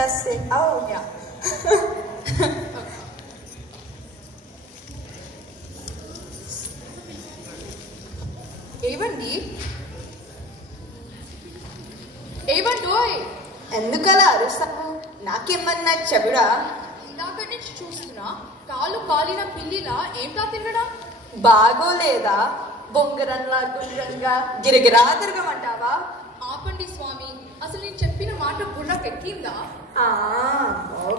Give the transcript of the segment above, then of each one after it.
Testing. Oh, yeah. ఏవండి ఏవండోయ్ ఎందుకలా అరుస్తావు? నాకేమన్నా చెవుడా? ఇందాక నుంచి చూస్తున్నా కాలు కాలిన పిల్లిలా ఏంటా తిరగడం? బాగోలేదా? బొంగరంలా గుండ్రంగా గిరగిరా తిరగమంటావా? ఆపండి స్వామి, అసలు నేను చెప్పిన మాట బుర్రకెక్కిందా?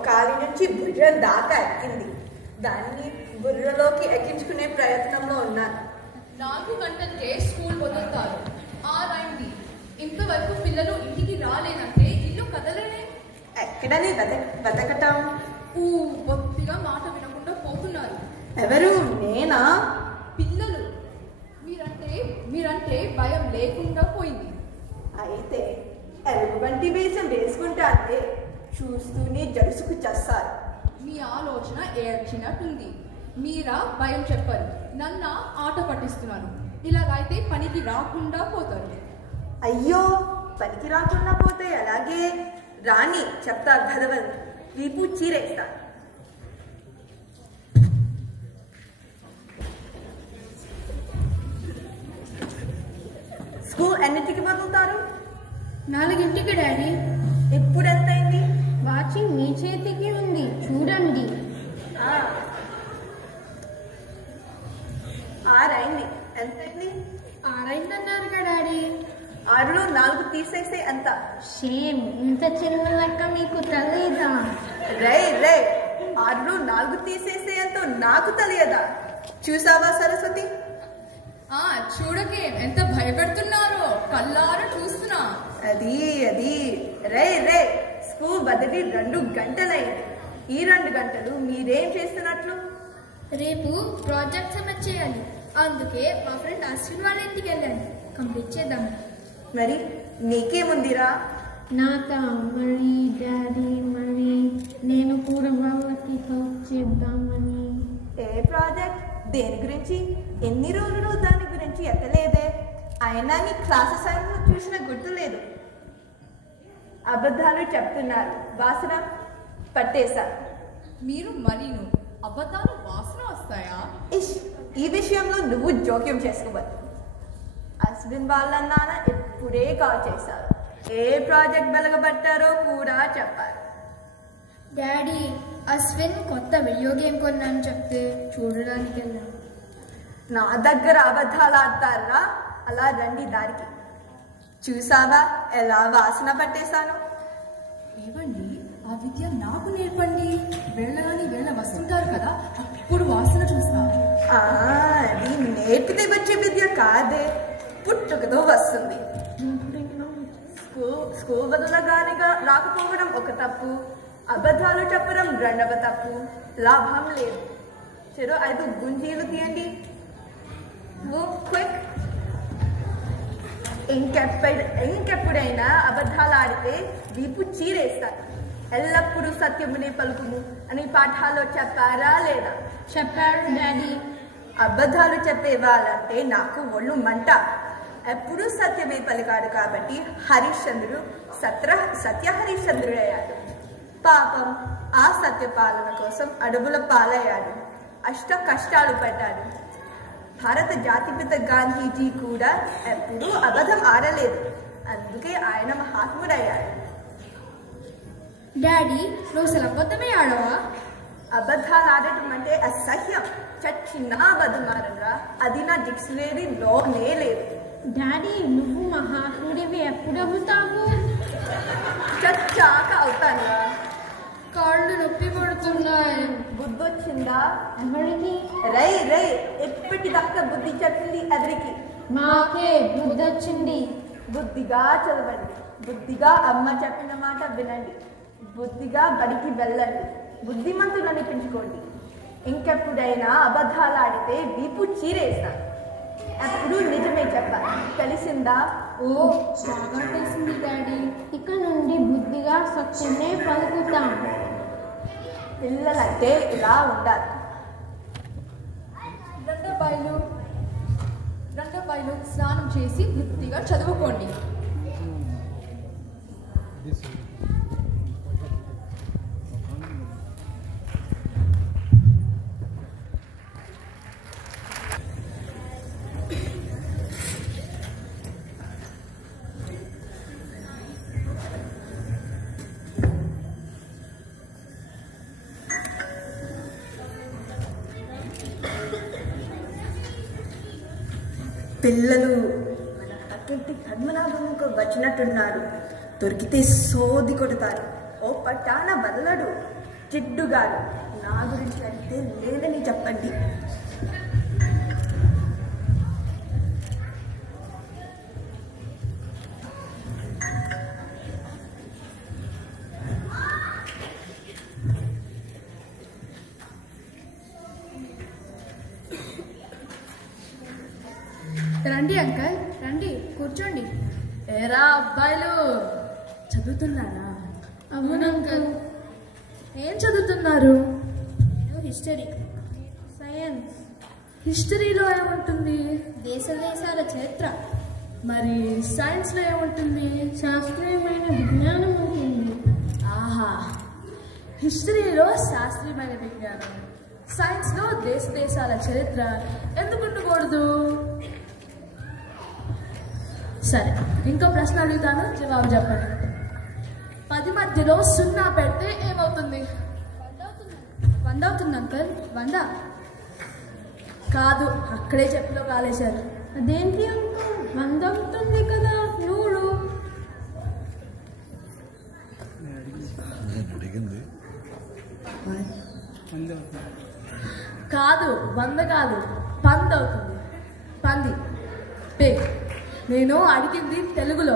కాలి నుంచి బుర్ర దాకా ఎక్కింది. దాన్ని బుర్రలోకి ఎక్కించుకునే ప్రయత్నంలో ఉన్నాను. 4 గంటలకే స్కూల్ వదులుతారు. 6 అయింది. ఇంతవరకు పిల్లలు ఇంటికి రాలేదంటే ఇల్లు కదలలే. ఎక్కడని వెతకటం? బొత్తిగా మాట వినకుండా పోతున్నారు. ఎవరు? నేనా? పిల్లలు. మీరంటే భయం లేకుండా పోయింది. అయితే ఎలుగుబంటి వేషం వేసుకుంటే చూస్తూనే జరుసుకు చేస్తారు. మీ ఆలోచన ఏడ్చినట్టుంది. మీరా భయం చెప్పరు, నన్న ఆట పట్టిస్తున్నారు. ఇలాగైతే పనికి రాకుండా పోతారు. అయ్యో, పనికి రాకుండా పోతే అలాగే రాణి చెప్తా గదవల్ వీపు చీరేస్తా. స్కూల్ ఎన్నింటికి వదులుతారు? 4ంటికి డాడీ. ఇప్పుడు ఎంతైంది? వాచింగ్ మీ చేతికి ఉంది, చూడండి. 6 అయింది. ఎంతైంది? 6 అయిందన్నారుగా డాడీ. 6లో 4 తీసేస్తే ఎంత? షేమ్, ఇంత చిన్న లెక్క మీకు తెలియదా? రే 6లో 4 తీసేస్తే ఎంతో నాకు తెలియదా? చూసావా సరస్వతి? చూడకే ఎంత భయపెడుతున్నారో, కళ్ళారా చూస్తున్నా. అది రే స్కూల్ వదిలి 2 గంటలైంది. ఈ 2 గంటలు మీరేం చేస్తున్నట్లు? రేపు ప్రాజెక్ట్ సబ్మిట్ చేయాలి. అందుకే మా ఫ్రెండ్ అశ్విన్ వాళ్ళ ఇంటికి వెళ్ళాను. కంప్లీట్ చేద్దాం. మరి నీకేముందిరా? నాకా మరి డాడీ, మరి నేను కూడా వాళ్ళకి హెల్ప్ చేద్దామని. ఏ ప్రాజెక్ట్? దేని గురించి? ఎన్ని రోజులు దాని గురించి ఎత్తలేదే. అయినా నీ క్లాసెస్ అయినా చూసిన గుర్తులేదు. అబద్ధాలు చెప్తున్నారు. వాసన పట్టేశారు. మీరు మరీను అబద్ధాలు వాసన వస్తాయా? ఈ విషయంలో నువ్వు జోక్యం చేసుకోవద్దు. అశ్విన్ వాళ్ళ నాన్న ఇప్పుడే కాల్ చేశారు. ఏ ప్రాజెక్ట్ వెలగబట్టారో కూడా చెప్పారు. డాడీ, అశ్విన్ కొత్త వీడియో గేమ్ కొన్నాను చెప్తే చూడడానికి వెళ్ళాను. నా దగ్గర అబద్ధాలు ఆడతారా? అలా రండి దారికి. చూసావా ఎలా వాసన పట్టేశాను? ఏవండి, ఆ విద్య నాకు నేర్పండి. వెళ్ళగాని వేళ వస్తుంటారు కదా, అప్పుడు వాసన చూస్తా. అది నేర్పితే వచ్చే విద్య కాదే, పుట్టుకతో వస్తుంది. స్కూల్ వదలగానే రాకపోవడం ఒక తప్పు, అబద్ధాలు చెప్పడం 2వ తప్పు. లాభం లేదు. చెరో 5 గుంజీలు తీయండి. క్విక్. ఇంకెప్పుడైనా అబద్ధాలు ఆడితే వీపు చీరేస్తాను. ఎల్లప్పుడూ సత్యమునే పలుకుము అని పాఠాల్లో చెప్పారా లేదా? చెప్పారు డాడీ. అబద్ధాలు చెప్పే వాళ్ళంటే నాకు ఒళ్ళు మంట. ఎప్పుడూ సత్యమే పలికాడు కాబట్టి హరిశ్చంద్రుడు సత్య హరిశ్చంద్రుడయ్యాడు. పాపం ఆ సత్యపాలన కోసం అడవుల పాలయ్యాడు. కష్టాలు పడ్డాడు. భారత జాతిపిత గాంధీజీ కూడా ఎప్పుడూ అబద్ధం ఆడలేదు. అందుకే ఆయన మహాత్ముడయ్యాడు. డాడీ, నువ్వు అసలు అబద్ధమే ఆడవా? అబద్ధాలు ఆడటం అంటే అసహ్యం. చచ్చిన అబద్ధమానరా, అది నా డిక్షనరీలోనే లేదు. డాడీ, నువ్వు మహాత్ముడివి ఎప్పుడు అవుతావు? చచ్చాక అవుతానురా. కాళ్ళు నొప్పి పడుతున్నాయి. బుద్ధొచ్చిందా? ఎవరికి? రై ఎప్పటిదాకా బుద్ధి చెప్పింది ఎవరికి? మాకే బుద్ధి వచ్చింది. బుద్ధిగా చదవండి, బుద్ధిగా అమ్మ చెప్పిన మాట వినండి, బుద్ధిగా బడికి వెళ్ళండి, బుద్ధిమంతులు అనిపించుకోండి. ఇంకెప్పుడైనా అబద్ధాలు ఆడితే వీపు చీరేస్తాను. అప్పుడు నిజమే చెప్పాలి. తెలిసిందా? బాగా తెలిసింది డాడీ. ఇక నుండి బుద్ధిగా సత్యమే పలుకుతాం. పిల్లలంటే ఇలా ఉండాలి. రండబాయిలు స్నానం చేసి వృత్తిగా చదువుకోండి. పిల్లలు మన పక్కింటి పద్మనాభంకు వచ్చినట్టున్నారు. దొరికితే సోది కొడతారు. ఓ పట్టాన బదలడు జిడ్డుగాడు. నా గురించి అంటే లేదని చెప్పండి. రండి అంకల్, రండి కూర్చోండి. ఏరా అబ్బాయిలు, చదువుతున్నారా? అవును అంకల్. ఏం చదువుతున్నారు? History, science. హిస్టరీలో ఏముంటుంది? దేశ దేశాల చరిత్ర. మరి సైన్స్లో ఏముంటుంది? శాస్త్రీయమైన విజ్ఞానం ఉంటుంది. ఆహా, హిస్టరీలో శాస్త్రీయమైన విజ్ఞానం, సైన్స్లో దేశ దేశాల చరిత్ర ఎందుకు ఉండకూడదు? సరే, ఇంకో ప్రశ్న అడుగుతాను, జవాబు చెప్పండి. 10 మధ్యలో 0 పెడితే ఏమవుతుంది? 100 అవుతుంది అంకల్. 100 కాదు, అక్కడే చెప్పులో కాలేశారు. అదేంటి అంకల్? 100 అవుతుంది కదా. 100. కాదు, 100 కాదు, 10 అవుతుంది. పంది, పిగ్. నేను అడిగింది తెలుగులో.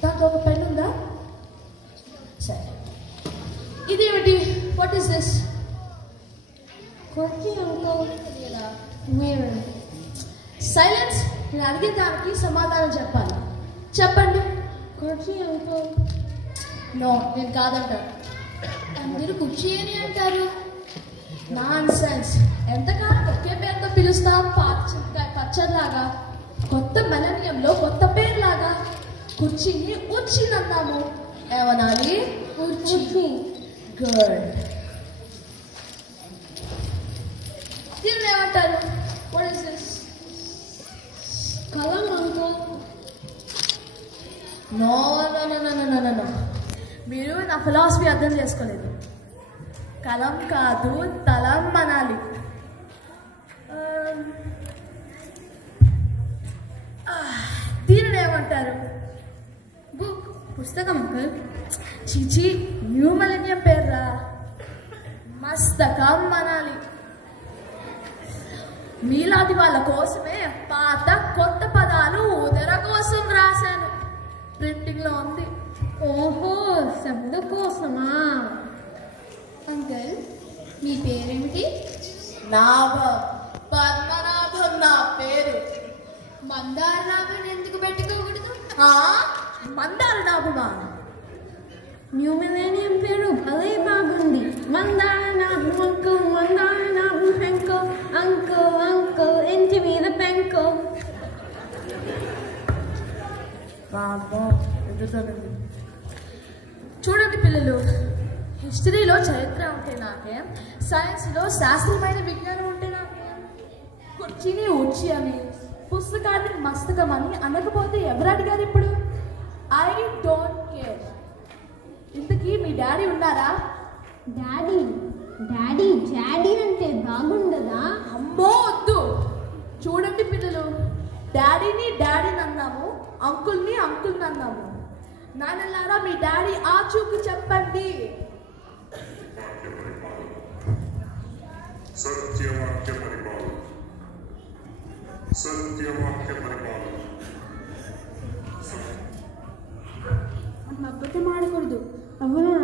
దాంట్లో ఒక పెన్ ఉందా? సరే, ఇదేమిటి? What is this? కొట్టి అంకల్. మీరు సైలెన్స్. నేను అడిగిన దానికి సమాధానం చెప్పాలి. చెప్పండి. కుర్చీ అంకల్. నో, నేను కాదంటాను. మీరు కుర్చీ అని అంటారు. Non sense. ఎంతకాలం ఒకే పేరుతో పిలుస్తాం? పచ్చలాగా. కొత్త మిలేనియంలో కొత్త పేరులాగా కుర్చీని ఉచ్చినన్నాము. ఏమనాలి? కుర్చీ. గుడ్. దీన్ని ఏమంటారు? What is this? కలం uncle. No no no no no no no. మీరు నా ఫిలాసఫీ అర్థం చేసుకోలేదు. కలం కాదు, తలం అనాలి. దీనిని ఏమంటారు? బుక్, పుస్తకం అంకల్. చిచి, న్యూ మిలేనియం పేర్రా. మస్తకం అనాలి. మీలాంటి వాళ్ళ కోసమే పాత కొత్త పదాలు ఉదర కోసం రాశాను. ప్రింటింగ్లో ఉంది. ఓహో, శబ్దకోశమా? అంకల్, మీ పేరేమిటి? నాభం. పద్మనాభం నా పేరు. మందారనాభం ఎందుకు పెట్టుకోకూడదు? మందార నాభమా? న్యూ మిలేనియం పేరు భలే బాగుంది. మందారనాభం అంకల్, మందారనాభం అంకల్. అంకల్ అంకల్ ఇంటి మీద పెంకల్. చూడండి పిల్లలు, హిస్టరీలో చరిత్ర ఉంటే నాకేం, సైన్స్లో శాస్త్రీయమైన విజ్ఞానం ఉంటే నాకేం. కుర్చీని ఉచ్చి అని, పుస్తకాన్ని మస్తకం అని అనకపోతే ఎవరు అడిగారు ఇప్పుడు? I don't care. ఇంతకీ మీ డాడీ ఉన్నారా? డాడీ డాడీ డాడీ అంటే బాగుండదా? అమ్మో వద్దు. చూడండి పిల్లలు, డాడీని డాడీని అన్నాము, అంకుల్ని అంకుల్ని అన్నాము. నాన్నలారా, మీ డాడీ ఆ చూపు చెప్పండి. సత్యవాక్య పరిపాలన. సత్యవాక్య పరిపాలన. అబద్ధం ఆడకూడదు. అవునా?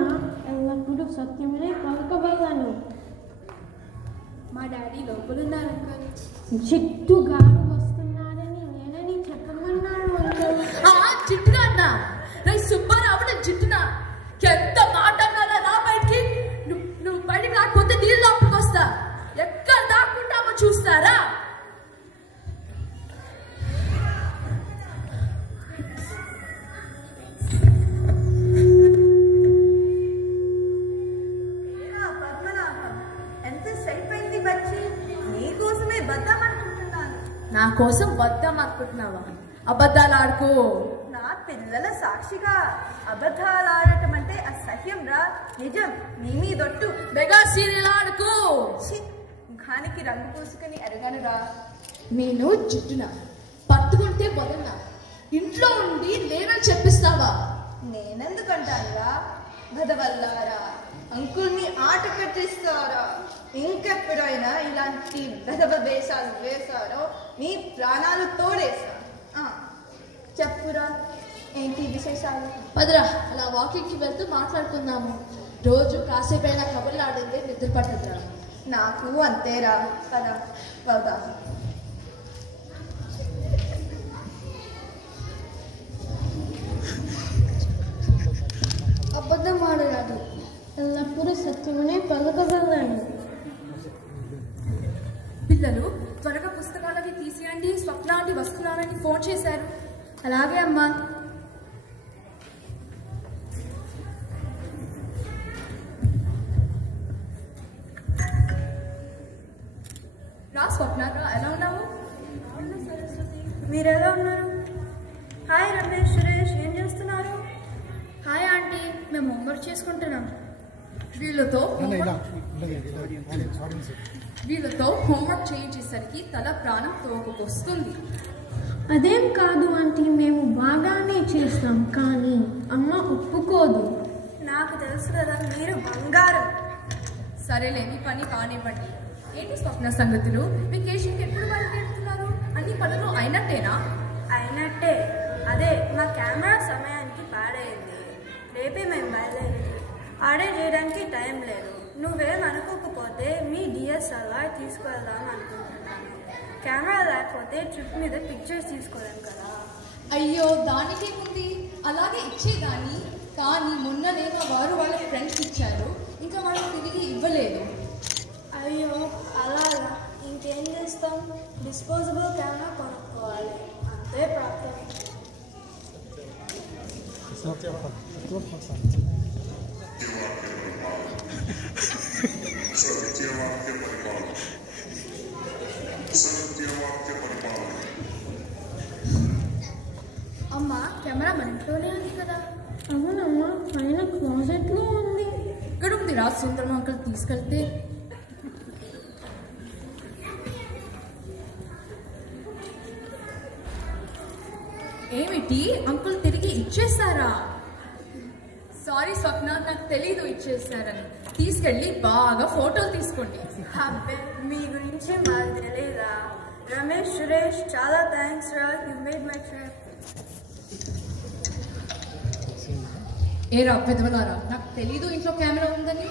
ఎల్లప్పుడూ సత్యమే పలకగలను. మా డాడీ లోపలున్నారు అంకల్. జిట్టుగాడు వస్తున్నాడని నేనని చెప్పమన్నాడు అంకల్. జిట్టుగా అన్నా? రే సుబ్బారావు, జిట్టునా? ఎంత మాట అన్నారా? నా బయటికి. నువ్వు బయటికి రాకపోతే నీళ్ళు లోపలికి వస్తా. ఎక్కడ దాక్కుంటామో చూస్తారా? పద్మనాభం, ఎంతసేపు అయింది వచ్చి? నీకోసమే వద్దామనుకుంటున్నాను. నా కోసం వద్దాం అనుకుంటున్నావా? అబద్ధాలు ఆడుకో. నా పిల్లల సాక్షిగా అబద్ధాలు ఆడటం అంటే అసహ్యం రా. నిజం నీ మీదొట్టు. మెగా సీరియల్ ఆడుకో. ముఖానికి రంగు పూసుకుని ఎరగను రా. నేను జిడ్డున పట్టుకుంటే వదలనా? ఇంట్లో ఉండి లేనని చెప్పిస్తావా? నేనెందుకంటాను రా? బదవల్లారా, అంకుల్ని ఆట కట్టిస్తారా? ఇంకెప్పుడైనా ఇలాంటి బెదవ వేషాలు వేశారో మీ ప్రాణాలు తోడేస్తా. చెప్పురా, ఏంటి విశేషాలు? పదరా, అలా వాకింగ్కి వెళ్తూ మాట్లాడుకుందాము. రోజు కాసేపైనా కబుర్లు ఆడితే నిద్ర పట్టదురా. నాకు అంతేరా. పద వెళ్దాం. అబద్ధం ఆడరాదు, ఎల్లప్పుడూ సత్యమనే పలకగలండి. పిల్లలు త్వరగా పుస్తకాలకి తీసేయండి. స్వప్నాంటి వస్తున్నారని ఫోన్ చేశారు. అలాగే అమ్మా. రా స్వప్న, రా. ఎలా ఉన్నావు? మీరు ఎలా ఉన్నారు? హాయ్ రమేష్, సురేష్, ఏం చేస్తున్నారు? హాయ్ ఆంటీ, మేము హోంవర్క్ చేసుకుంటున్నాం. వీళ్ళతో హోంవర్క్ చేయించేసరికి తల ప్రాణం తోకకొస్తుంది. అదేం కాదు ఆంటీ, మేము బాగానే చేస్తాం, కానీ అమ్మ ఒప్పుకోదు. నాకు తెలుసు కదా, మీరు బంగారం. సరేలే, మీ పని కానివ్వండి. ఏంటి స్వప్న సంగతులు? వెకేషన్కి ఎప్పుడు బయలుదేరుతున్నారు? అన్ని పనులు అయినట్టేనా? అయినట్టే. అదే మా కెమెరా సమయానికి పాడైంది. రేపే మేము బయలుదేరి ఆర్డర్ చేయడానికి టైం లేదు. నువ్వేం అనుకోకపోతే మీ DSLR తీసుకువెళ్దాం అనుకుంటున్నాను. కెమెరా లేకపోతే ట్రిప్ మీద పిక్చర్స్ తీసుకోలేం కదా. అయ్యో, దానికి ఉంది. అలాగే ఇచ్చేదాన్ని, కానీ మొన్ననే మా వారు వాళ్ళ ఫ్రెండ్స్ ఇచ్చారు. ఇంకా వాళ్ళకి తిరిగి ఇవ్వలేదు. అయ్యో అలాగా, ఇంకేం చేస్తాం? డిస్పోజబుల్ కెమెరా కొనుక్కోవాలి, అంతే ప్రాబ్లం. అమ్మా, కెమెరా మన ఇంట్లోనే ఉంది కదా? అవునమ్మా, పైన క్లాజెట్లో ఉంది. ఇక్కడ ఉంది రా. సుందరం అంకుల్ తీసుకెళ్తే. ఏమిటి, అంకుల్ తిరిగి ఇచ్చేస్తారా? సారీ స్వప్న, నాకు తెలీదు ఇచ్చేస్తారని. తీసుకెళ్ళి బాగా ఫోటోలు తీసుకోండి. అబ్బే, మీ గురించి మాకు తెలీదా? రమేష్, సురేష్, చాలా థ్యాంక్స్ రా. You made my trip. ఏరా పెదవలారా, నాకు తెలీదు ఇంట్లో కెమెరా ఉందని.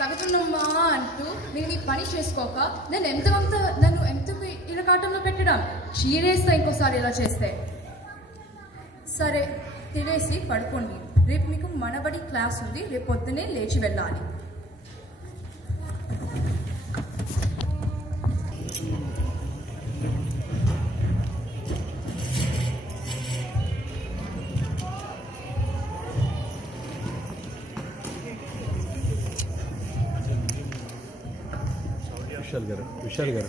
తగుతున్నమ్మా అంటూ నేను ఈ పని చేసుకోక నన్ను ఎంత ఇరకాటంలో పెట్టడం. చీరేస్తా ఇంకోసారి ఇలా చేస్తే. సరే, తినేసి పడుకోండి. రేపు మీకు మనబడి క్లాస్ ఉంది. రేపు పొద్దునే లేచి వెళ్ళాలి. విశాల్ గారు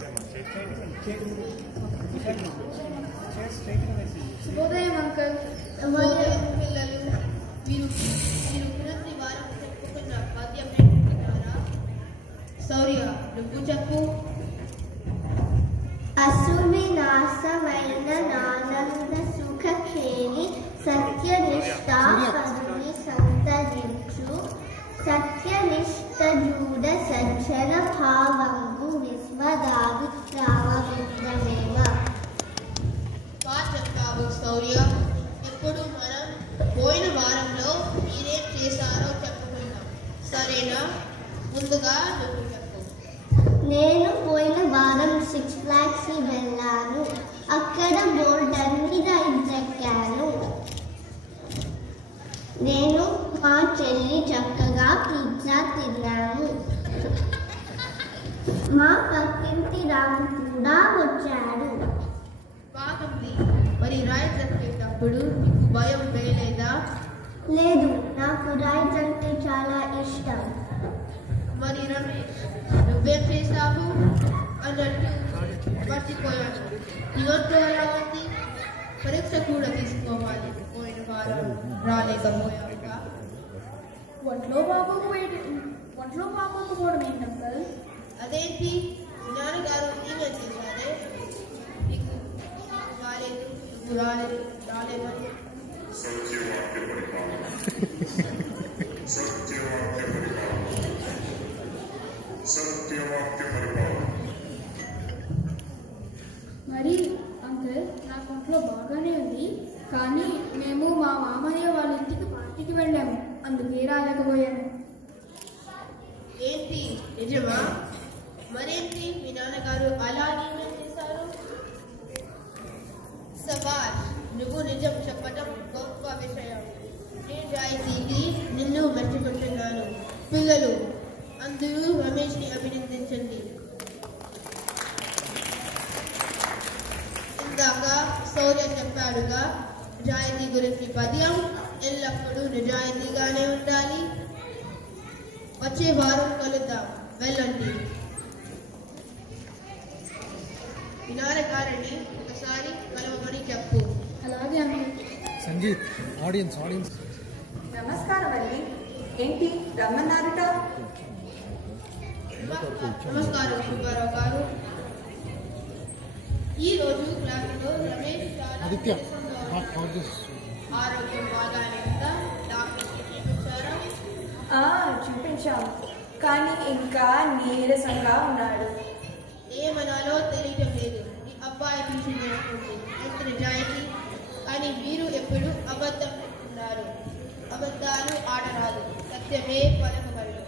శుభోదయం అంకల్. పిల్లలు, మీరు ప్రతి వారం చెప్పుకున్న పద్యం నేర్చుకున్నారా? శౌర్య, నువ్వు చెప్పు. అసువినాశమైన నానంద సుఖ క్షేణి సత్యనిష్టా పదుని సంతరించు సత్యనిష్ట జూడ సజ్జన భావంగు విశ్వదావిత్రావృందమేవ. బాగా చెప్తావు శౌర్య. ఇప్పుడు మనం పోయిన వారంలో మీరేం చేశారో చెప్పుకుందాం, సరేనా? ముందుగా నువ్వు చెప్పు. నేను పోయిన వారం 6 Flags వెళ్ళాను. అక్కడ బోల్డర్ మీద ఎక్కాను. నేను మా చెల్లి చక్కగా పిజ్జా తిన్నాను. మా పక్కింటి రాము కూడా వచ్చాడు. బాగుంది. మరి రైడ్స్ ఎక్కేటప్పుడు నీకు భయం వేయలేదా? లేదు, నాకు రైడ్స్ అంటే చాలా ఇష్టం. మరి రమేష్, నువ్వేం చేశావు? అన్నట్టు మర్చిపోయాను. యువత ఎలా ఉంది? పరీక్ష కూడా తీసుకోవాలి. పోయిన వారం రాలేకపోయాక ఒంట్లో బాగోకపోవడం ఏంటి అంకల్? అదేంటి మీ నాన్నగారు ఈమెయిల్ చేశారే నీకు రాలేదు, నువ్వు రాలేమని. సత్యవాక్య పరిపాలన సత్యవాక్య పరిపాలన సత్యవాక్య పరిపాలన. మరి అంకల్ నాకు ఒంట్లో బాగానే ఉంది, కానీ మేము మా మామయ్య వాళ్ళ ఇంటికి పార్టీకి వెళ్ళాము, అందుకే రాలేకపోయాము. ఏంటి నిజమా? మరేంటి మీ నాన్నగారు అలా ఈమెయిల్ చేశారు? సబాష్, నువ్వు నిజం చెప్పటం గొప్ప విషయం. నిజాయితీకి నిన్ను మెచ్చుకుంటున్నాను. పిల్లలు అందరూ రమేష్ని అభినందించండి. ఇందాక శౌర్య చెప్పాడుగా, నిజాయితీ గురించి పద్యం ఎల్లప్పుడూ నిజాయితీగానే ఉండాలి. వచ్చే వారం కలుద్దాం, వెళ్ళండి. వినారకారిని ఒకసారి కలవమని చెప్పు. అలాగే అంకల్. సంగీత్ ఆడియన్స్ నమస్కారం అండి. ఏంటి రమ్మన్నారట? నమస్కారం సుబ్బారావు గారు. ఈ రోజు క్లాసులో రమేష్ చాలా ఆదిత్య నీరసంగా ఉన్నాడు. ఆరోగ్యం బాగానే ఉందా? డాక్టర్కి చూపించారా? చూపించాం, కానీ ఇంకా నీరసంగా ఉన్నాడు. ఏమనాలో తెలియటం లేదు. ఈ అబ్బాయి ట్యూషన్ నేర్చుకుంది, ఎంత నిజాయితీ. కానీ మీరు ఎప్పుడు అబద్ధం చెప్తున్నారు. అబద్ధాలు ఆడరాదు, సత్యమే పలకబడదు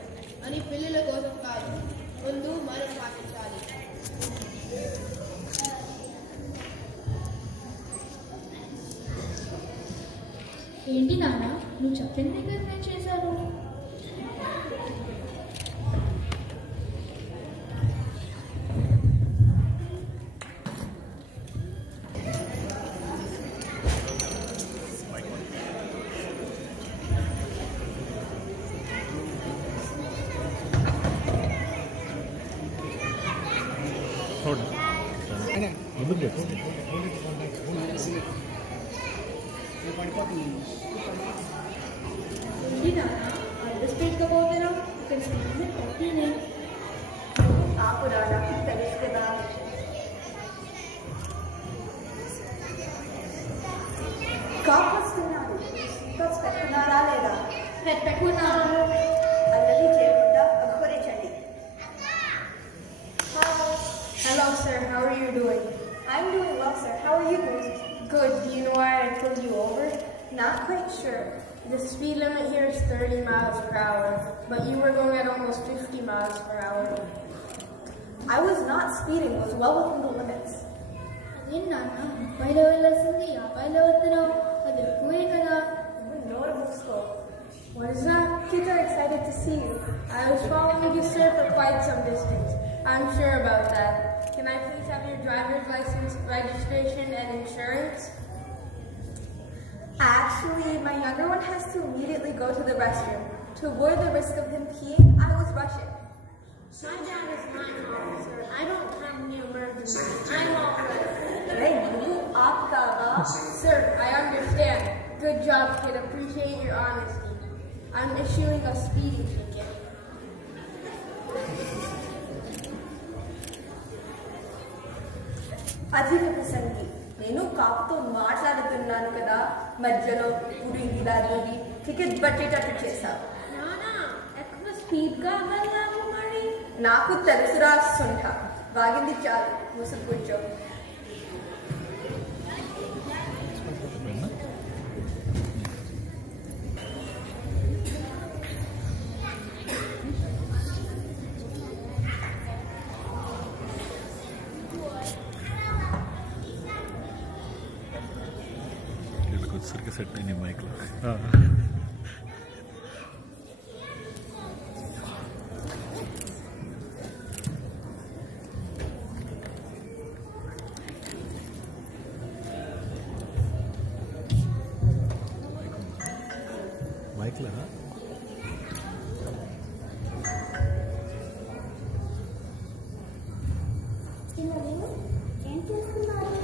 అని పిల్లల కోసం కాదు, ముందు మనం పాటించాలి. ఏంటి నాన్న, నువ్వు చెప్పిన దగ్గర నేను చేశాను. ఏంటి నాన్న, అడ్డ స్పీడ్గా పోతున్నావు? ఇక్కడ స్పీడ్ కొట్టినే. ఆపురా, నాకు తెలుసు కదా. కాపు వస్తున్నాడు. సీట్స్ పెట్టుకున్నారా లేదా? పెట్టుకున్నాను. అల్లరి చేయకుండా అఘోరించండి. Hello, sir. How are you doing? I'm doing well, sir. How are you doing? Good. Do you know why I pulled you over? Not quite sure. The speed limit here is 30 miles per hour, but you were going at almost 50 miles per hour. I was not speeding. It was well within the limits. అదేం నాన్న, 30లో వెళ్ళాల్సింది 50లో వెళ్తున్నావు, అది ఎక్కువే కదా. Notable scope. What is that? Kids are excited to see you. I was following you, sir, for quite some distance. I'm sure about that. Can I please have your driver's license, registration, and insurance? Actually, my younger one has to immediately go to the restroom. To avoid the risk of him peeing, I was rushing. My dad is my officer. I don't have any emergency. I'm all right. Hey, you aapka. Sir, I understand. Good job, kid. Appreciate your honesty. I'm issuing a speeding ticket. అధిక ప్రసంగి. నేను కాపుతో మాట్లాడుతున్నాను కదా, మధ్యలో గుడి ఇలా దూరి ticket పట్టేటట్టు చేశావు. నానా, ఎక్కువ స్పీడ్గా వెళ్ళాము మరి. నాకు తెలుసురా సొంట. వాగింది చాలు, ముసుగు కూర్చో. సరిగ్గా సెట్ అయింది మైక్లో. మైక్లా ఏం చేస్తున్నారు?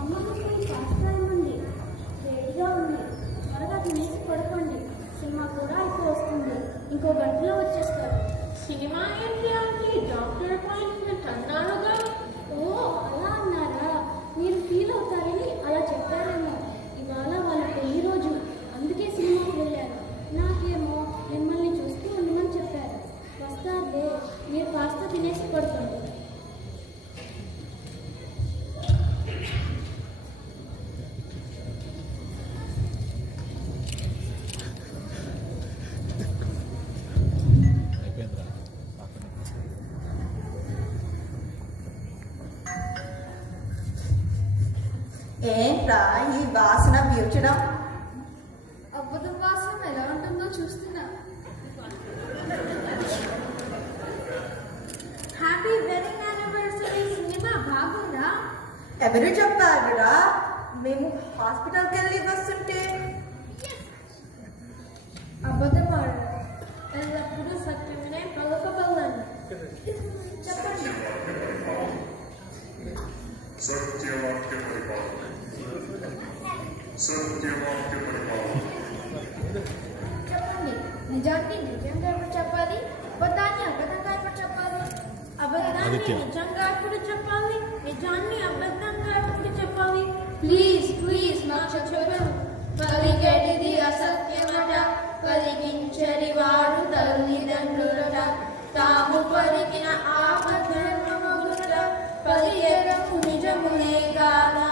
అమ్మ నాకు కాస్త ఉంది. వేడిగా అవర్లో వచ్చేస్తారు. సినిమా ఏంటి అంటే డాక్టర్ అపాయింట్మెంట్ అన్నానుగా. ఓ అలా అన్నారా? మీరు ఫీల్ అవుతారని అలా చెప్పారేమో. ఇవాళ వాళ్ళ పెళ్లి రోజు, అందుకే సినిమాకి వెళ్ళారు. నాకేమో మిమ్మల్ని చూస్తూ ఉండమని చెప్పారు. వస్తారులే, మీరు కాస్త తినేసి పడుకోండి. అయిపోయిందిరా. ఏంట్రా ఈ వాసన పీల్చడం? అబ్బదం వాసన ఎలా ఉంటుందో చూస్తున్నా. హ్యాపీ వెడ్డింగ్ యానివర్సరీ సినిమా బాగుందా? ఎవరు చెప్పారురా? మేము హాస్పిటల్కి వెళ్ళి వస్తుంటే. అబద్ధం ఆడారు. ఎల్లప్పుడూ సత్యమనే పలకబలను. చెప్పండి. సత్యవాక్య పరిపాలన. సత్యవాక్య పరిపాలన. చెప్పండి, నిజాన్ని నిజంగా ఎప్పుడు చెప్పాలి? అబద్ధాన్ని అబద్ధంగా ఎప్పుడు చెప్పాలి? అబద్ధాన్ని నిజంగా ఎప్పుడు చెప్పాలి? నిజాన్ని అబద్ధంగా ఎప్పుడు చెప్పాలి? ప్లీజ్ ప్లీజ్ నాకు చెప్పు. పలికేటిది అసత్యమట, కలిగించని వాడు తల్లిదండ్రులట. తాము పలికిన ఆపద్ధర్మముట, పలికెదము నిజమునే కాదా?